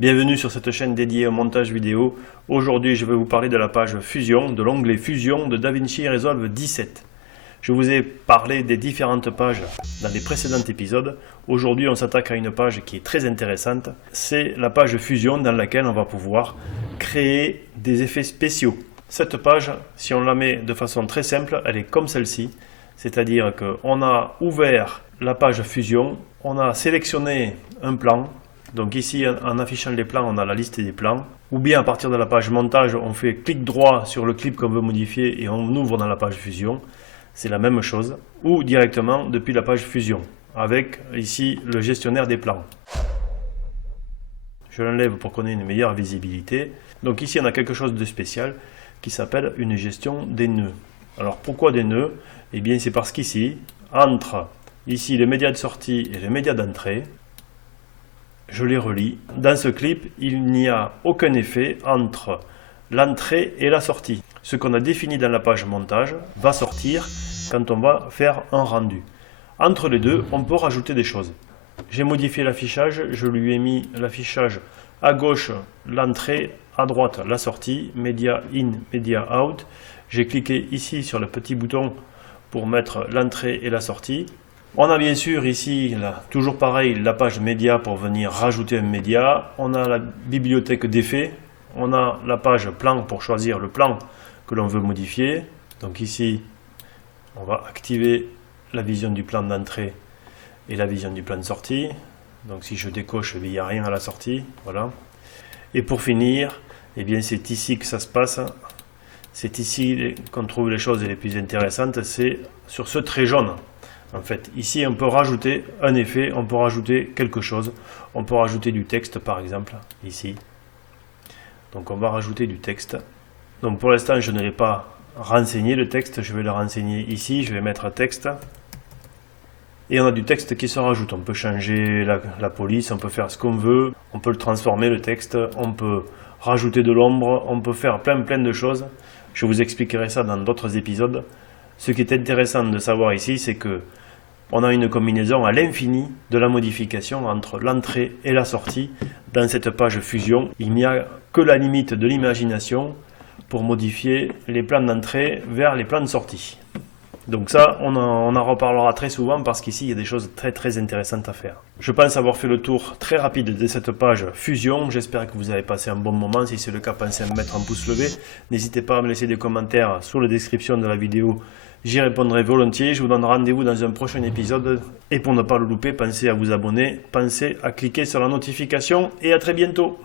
Bienvenue sur cette chaîne dédiée au montage vidéo. Aujourd'hui, je vais vous parler de la page Fusion, de l'onglet Fusion de DaVinci Resolve 17. Je vous ai parlé des différentes pages dans les précédents épisodes. Aujourd'hui, on s'attaque à une page qui est très intéressante. C'est la page Fusion dans laquelle on va pouvoir créer des effets spéciaux. Cette page, si on la met de façon très simple, elle est comme celle-ci. C'est-à-dire qu'on a ouvert la page Fusion, on a sélectionné un plan. Donc ici, en affichant les plans, on a la liste des plans. Ou bien à partir de la page montage, on fait clic droit sur le clip qu'on veut modifier et on ouvre dans la page fusion. C'est la même chose. Ou directement depuis la page fusion, avec ici le gestionnaire des plans. Je l'enlève pour qu'on ait une meilleure visibilité. Donc ici, on a quelque chose de spécial qui s'appelle une gestion des nœuds. Alors pourquoi des nœuds? Eh bien c'est parce qu'ici, entre ici les médias de sortie et les médias d'entrée, je les relie. Dans ce clip, il n'y a aucun effet entre l'entrée et la sortie. Ce qu'on a défini dans la page montage va sortir quand on va faire un rendu. Entre les deux, on peut rajouter des choses. J'ai modifié l'affichage, je lui ai mis l'affichage à gauche, l'entrée, à droite, la sortie, Media In, Media Out. J'ai cliqué ici sur le petit bouton pour mettre l'entrée et la sortie. On a bien sûr ici, là, toujours pareil, la page média pour venir rajouter un média. On a la bibliothèque d'effets. On a la page plan pour choisir le plan que l'on veut modifier. Donc ici, on va activer la vision du plan d'entrée et la vision du plan de sortie. Donc si je décoche, il n'y a rien à la sortie. Voilà. Et pour finir, eh bien c'est ici que ça se passe. C'est ici qu'on trouve les choses les plus intéressantes. C'est sur ce trait jaune. En fait, ici, on peut rajouter un effet, on peut rajouter quelque chose. On peut rajouter du texte, par exemple, ici. Donc, on va rajouter du texte. Donc, pour l'instant, je ne l'ai pas renseigné, le texte. Je vais le renseigner ici. Je vais mettre texte. Et on a du texte qui se rajoute. On peut changer la police, on peut faire ce qu'on veut. On peut le transformer, le texte. On peut rajouter de l'ombre. On peut faire plein de choses. Je vous expliquerai ça dans d'autres épisodes. Ce qui est intéressant de savoir ici, c'est que on a une combinaison à l'infini de la modification entre l'entrée et la sortie. Dans cette page fusion, il n'y a que la limite de l'imagination pour modifier les plans d'entrée vers les plans de sortie. Donc ça, on en reparlera très souvent parce qu'ici, il y a des choses très intéressantes à faire. Je pense avoir fait le tour très rapide de cette page fusion. J'espère que vous avez passé un bon moment. Si c'est le cas, pensez à me mettre un pouce levé. N'hésitez pas à me laisser des commentaires sous la description de la vidéo. J'y répondrai volontiers. Je vous donne rendez-vous dans un prochain épisode. Et pour ne pas le louper, pensez à vous abonner. Pensez à cliquer sur la notification et à très bientôt.